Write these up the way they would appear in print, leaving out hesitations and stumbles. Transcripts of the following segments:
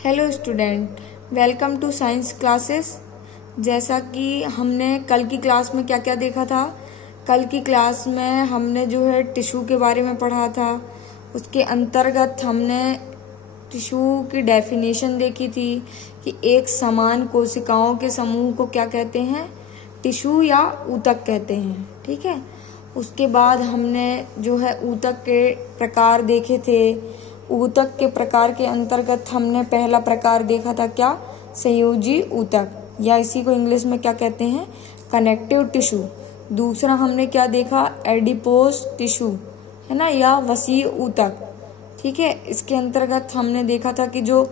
Hello student, welcome to science classes. जैसा कि हमने कल की क्लास में क्या क्या देखा था, कल की क्लास में हमने जो है टिश्यू के बारे में पढ़ा था। उसके अंतर्गत हमने टिश्यू की डेफिनेशन देखी थी कि एक समान कोशिकाओं के समूह को क्या कहते हैं, टिश्यू या ऊतक कहते हैं। ठीक है, उसके बाद हमने जो है ऊतक के प्रकार देखे थे। ऊतक के प्रकार के अंतर्गत हमने पहला प्रकार देखा था क्या, संयोजी ऊतक, या इसी को इंग्लिश में क्या कहते हैं, कनेक्टिव टिश्यू। दूसरा हमने क्या देखा, एडिपोज टिश्यू, है ना, या वसीय ऊतक। ठीक है, इसके अंतर्गत हमने देखा था कि जो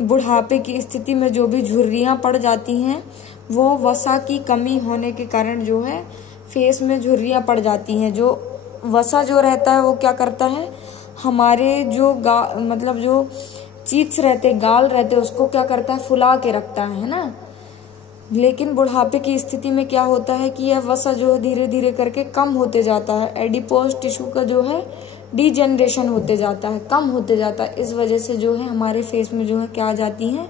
बुढ़ापे की स्थिति में जो भी झुर्रियां पड़ जाती हैं वो वसा की कमी होने के कारण जो है फेस में झुर्रियां पड़ जाती हैं। जो वसा जो रहता है वो क्या करता है, हमारे जो मतलब जो चीक्स रहते, गाल रहते, उसको क्या करता है, फुला के रखता है ना। लेकिन बुढ़ापे की स्थिति में क्या होता है कि यह वसा जो है धीरे धीरे करके कम होते जाता है। एडिपोज टिश्यू का जो है डीजेनरेशन होते जाता है, कम होते जाता है। इस वजह से जो है हमारे फेस में जो है क्या आ जाती हैं,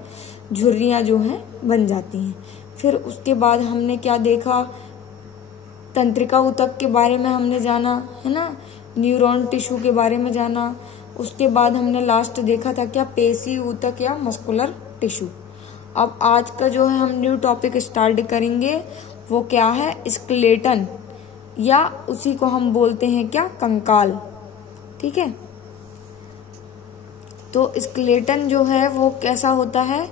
झुर्रियां जो है बन जाती हैं। फिर उसके बाद हमने क्या देखा, तंत्रिका ऊतक के बारे में हमने जाना, है ना, न्यूरॉन टिश्यू के बारे में जाना। उसके बाद हमने लास्ट देखा था क्या, पेशी ऊतक या मस्कुलर टिश्यू। अब आज का जो है हम न्यू टॉपिक स्टार्ट करेंगे, वो क्या है, स्केलेटन, या उसी को हम बोलते हैं क्या, कंकाल। ठीक है, तो स्केलेटन जो है वो कैसा होता है,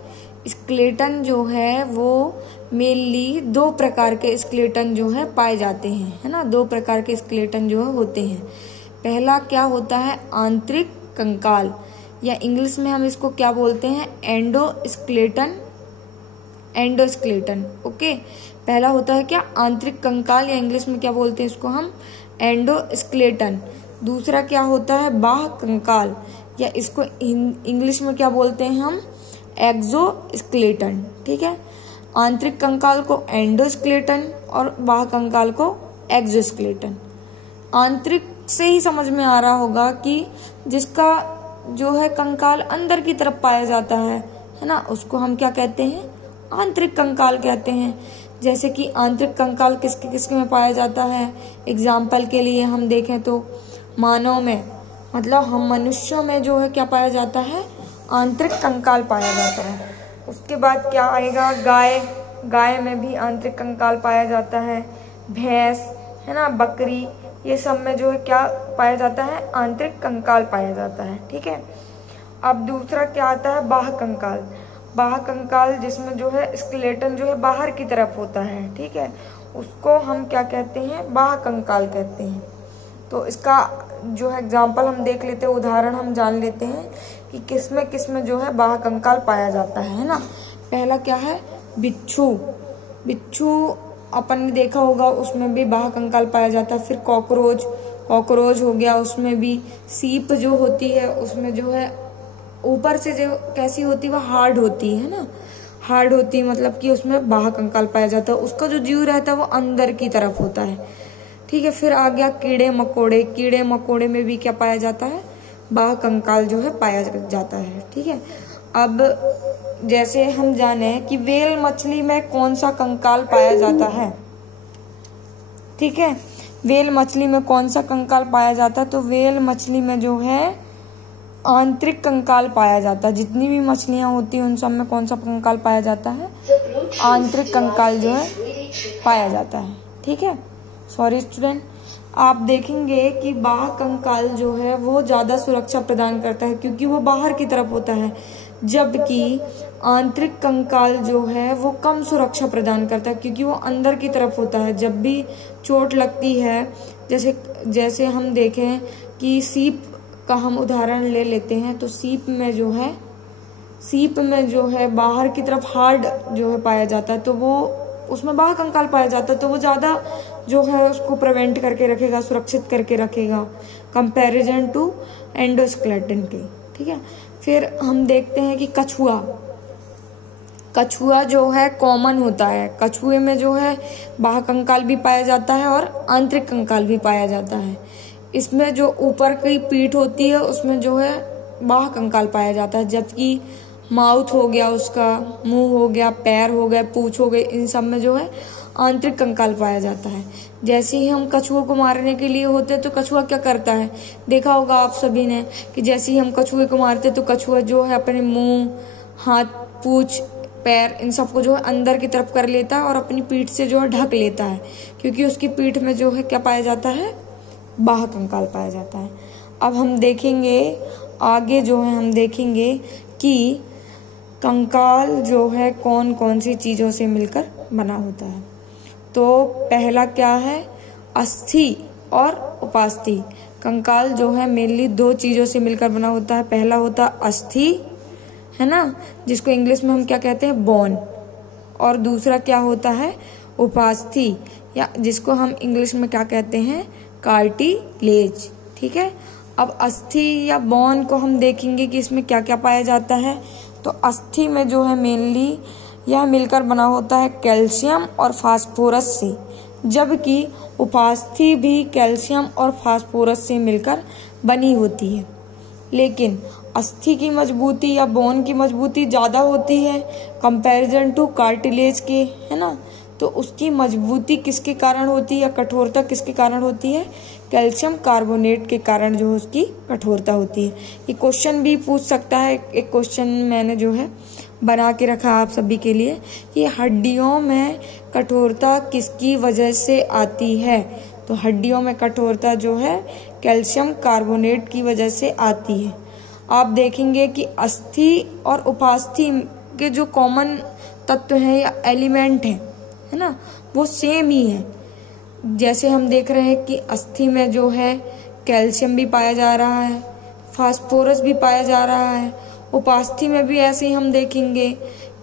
स्केलेटन जो है वो मेनली दो प्रकार के स्केलेटन जो है पाए जाते हैं, है ना। दो प्रकार के स्केलेटन जो है होते हैं। पहला क्या होता है, आंतरिक कंकाल, या इंग्लिश में हम इसको क्या बोलते हैं, एंडोस्केलेटन। Endoskeleton, okay. पहला होता है क्या, आंतरिक कंकाल, या इंग्लिश में क्या बोलते हैं इसको हम, एंडोस्केलेटन। दूसरा क्या होता है, बाह्य कंकाल, या इसको इंग्लिश में क्या बोलते हैं हम, एक्सोस्केलेटन। ठीक है, आंतरिक कंकाल को एंडोस्केलेटन और बाह्य कंकाल को एक्सोस्केलेटन। आंतरिक से ही समझ में आ रहा होगा कि जिसका जो है कंकाल अंदर की तरफ पाया जाता है ना, उसको हम क्या कहते हैं, आंतरिक कंकाल कहते हैं। जैसे कि आंतरिक कंकाल किसके किसके में पाया जाता है, एग्जाम्पल के लिए हम देखें तो मानव में, मतलब हम मनुष्यों में जो है क्या पाया जाता है, आंतरिक कंकाल पाया जाता है। उसके बाद क्या आएगा, गाय में भी आंतरिक कंकाल पाया जाता है। भैंस, है ना, बकरी, ये सब में जो है क्या पाया जाता है, आंतरिक कंकाल पाया जाता है। ठीक है, अब दूसरा क्या आता है, बाह्य कंकाल। बाह्य कंकाल जिसमें जो है स्केलेटन जो है बाहर की तरफ होता है। ठीक है, उसको हम क्या कहते हैं, बाह्य कंकाल कहते हैं। तो इसका जो है एग्जाम्पल हम देख लेते हैं, उदाहरण हम जान लेते हैं कि किसमें जो है बाह्य कंकाल पाया जाता है ना। पहला क्या है, बिच्छू। बिच्छू अपन ने देखा होगा, उसमें भी बाह्य कंकाल पाया जाता है। फिर कॉकरोच हो गया, उसमें भी। सीप जो होती है उसमें जो है ऊपर से जो कैसी होती है, वह हार्ड होती है ना, हार्ड होती है, मतलब कि उसमें बाह्य कंकाल पाया जाता है। उसका जो जीव रहता है वो अंदर की तरफ होता है। ठीक है, फिर आ गया कीड़े मकोड़े। कीड़े मकोड़े में भी क्या पाया जाता है, बाह्य कंकाल जो है पाया जाता है। ठीक है, अब जैसे हम जाने कि व्हेल मछली में कौन सा कंकाल पाया जाता है। ठीक है, व्हेल मछली में कौन सा कंकाल पाया जाता है, तो व्हेल मछली में जो है आंतरिक कंकाल पाया जाता है। जितनी भी मछलियां होती हैं उन सब में कौन सा कंकाल पाया जाता है, आंतरिक कंकाल जो है पाया जाता है। ठीक है, सॉरी स्टूडेंट, आप देखेंगे कि बाह्य कंकाल जो है वो ज्यादा सुरक्षा प्रदान करता है क्योंकि वो बाहर की तरफ होता है, जबकि आंतरिक कंकाल जो है वो कम सुरक्षा प्रदान करता है क्योंकि वो अंदर की तरफ होता है। जब भी चोट लगती है, जैसे हम देखें कि सीप का हम उदाहरण ले लेते हैं, तो सीप में जो है बाहर की तरफ हार्ड जो है पाया जाता है, तो वो उसमें बाह्य कंकाल पाया जाता है, तो वो ज्यादा जो है उसको प्रिवेंट करके रखेगा, सुरक्षित करके रखेगा, कंपैरिजन टू एंडोस्केलेटन के। ठीक है, फिर हम देखते हैं कि कछुआ जो है कॉमन होता है। कछुए में जो है बाह्य कंकाल भी पाया जाता है और आंतरिक कंकाल भी पाया जाता है। इसमें जो ऊपर की पीठ होती है उसमें जो है बाह्य कंकाल पाया जाता है, जबकि माउथ हो गया, उसका मुंह हो गया, पैर हो गए, पूंछ हो गई, इन सब में जो है आंतरिक कंकाल पाया जाता है। जैसे ही हम कछुओं को मारने के लिए होते तो कछुआ क्या करता है, देखा होगा आप सभी ने कि जैसे ही हम कछुए को मारते तो कछुआ जो है अपने मुंह, हाथ, पूंछ, पैर, इन सबको जो है अंदर की तरफ कर लेता है और अपनी पीठ से जो है ढक लेता है, क्योंकि उसकी पीठ में जो है क्या पाया जाता है, बाह्य कंकाल पाया जाता है। अब हम देखेंगे आगे जो है हम देखेंगे कि कंकाल जो है कौन कौन सी चीजों से मिलकर बना होता है। तो पहला क्या है, अस्थि और उपास्थि। कंकाल जो है मेनली दो चीजों से मिलकर बना होता है। पहला होता है अस्थि, है ना, जिसको इंग्लिश में हम क्या कहते हैं, बोन, और दूसरा क्या होता है, उपास्थि, या जिसको हम इंग्लिश में क्या कहते हैं, कार्टिलेज। ठीक है, अब अस्थि या बोन को हम देखेंगे कि इसमें क्या क्या पाया जाता है। तो अस्थि में जो है मेनली यह मिलकर बना होता है कैल्शियम और फास्फोरस से, जबकि उपास्थि भी कैल्शियम और फास्फोरस से मिलकर बनी होती है। लेकिन अस्थि की मजबूती या बोन की मजबूती ज्यादा होती है कंपैरिजन टू कार्टिलेज के, है ना। तो उसकी मजबूती किसके कारण होती है या कठोरता किसके कारण होती है, कैल्शियम कार्बोनेट के कारण जो उसकी कठोरता होती है। ये क्वेश्चन भी पूछ सकता है, एक क्वेश्चन मैंने जो है बना के रखा आप सभी के लिए कि हड्डियों में कठोरता किसकी वजह से आती है। तो हड्डियों में कठोरता जो है कैल्शियम कार्बोनेट की वजह से आती है। आप देखेंगे कि अस्थि और उपास्थि के जो कॉमन तत्व हैं या एलिमेंट हैं, है ना, वो सेम ही है। जैसे हम देख रहे हैं कि अस्थि में जो है कैल्शियम भी पाया जा रहा है, फास्फोरस भी पाया जा रहा है। उपास्थि में भी ऐसे ही हम देखेंगे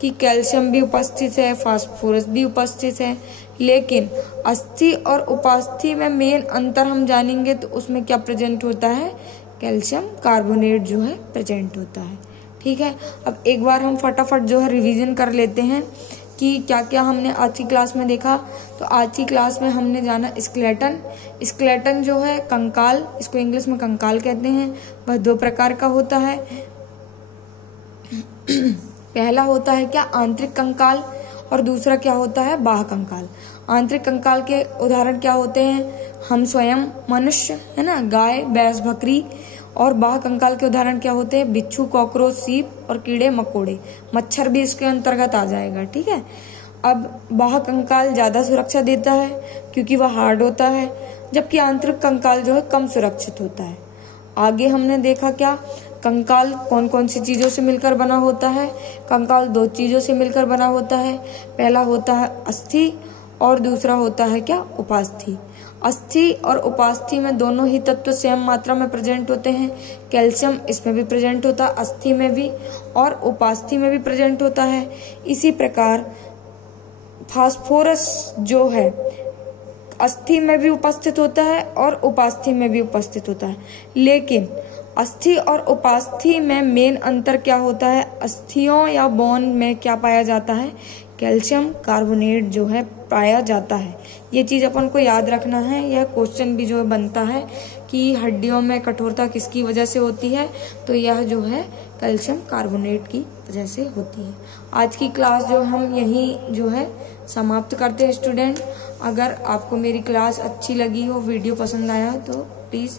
कि कैल्शियम भी उपस्थित है, फास्फोरस भी उपस्थित है। लेकिन अस्थि और उपास्थि में मेन अंतर हम जानेंगे तो उसमें क्या प्रेजेंट होता है, कैल्शियम कार्बोनेट जो है प्रेजेंट होता है। ठीक है, अब एक बार हम फटाफट जो है रिवीजन कर लेते हैं कि क्या क्या हमने आज की क्लास में देखा। तो आज की क्लास में हमने जाना स्केलेटन। स्केलेटन जो है कंकाल, इसको इंग्लिश में कंकाल कहते हैं, वह दो प्रकार का होता है। पहला होता है क्या, आंतरिक कंकाल, और दूसरा क्या होता है, बाह्य कंकाल। आंतरिक कंकाल के उदाहरण क्या होते हैं, हम स्वयं, मनुष्य, है ना, गाय, भैंस, बकरी। और बाह्य कंकाल के उदाहरण क्या होते हैं, बिच्छू, कॉकरोच, सीप और कीड़े मकोड़े, मच्छर भी इसके अंतर्गत आ जाएगा। ठीक है, अब बाह्य कंकाल ज्यादा सुरक्षा देता है क्योंकि वह हार्ड होता है, जबकि आंतरिक कंकाल जो है कम सुरक्षित होता है। आगे हमने देखा क्या, कंकाल कौन कौन सी चीजों से मिलकर बना होता है। कंकाल दो चीजों से मिलकर बना होता है। पहला होता है अस्थि और दूसरा होता है क्या, उपास्थि। अस्थि और उपास्थि में दोनों ही तत्व सेम मात्रा में प्रेजेंट होते हैं। कैल्शियम इसमें भी प्रेजेंट होता है, अस्थि में भी और उपास्थि में भी प्रेजेंट होता है। इसी प्रकार फास्फोरस जो है अस्थि में भी उपस्थित होता है और उपास्थि में भी उपस्थित होता है। लेकिन अस्थि और उपास्थि में मेन अंतर क्या होता है, अस्थियों या बोन में क्या पाया जाता है, कैल्शियम कार्बोनेट जो है पाया जाता है। ये चीज अपन को याद रखना है। यह क्वेश्चन भी जो है बनता है कि हड्डियों में कठोरता किसकी वजह से होती है, तो यह जो है कैल्शियम कार्बोनेट की वजह से होती है। आज की क्लास जो हम यही जो है समाप्त करते हैं स्टूडेंट। अगर आपको मेरी क्लास अच्छी लगी हो, वीडियो पसंद आया हो, तो प्लीज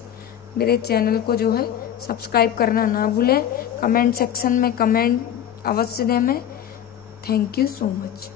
मेरे चैनल को जो है सब्सक्राइब करना ना भूलें। कमेंट सेक्शन में कमेंट अवश्य दें। मैं थैंक यू सो मच।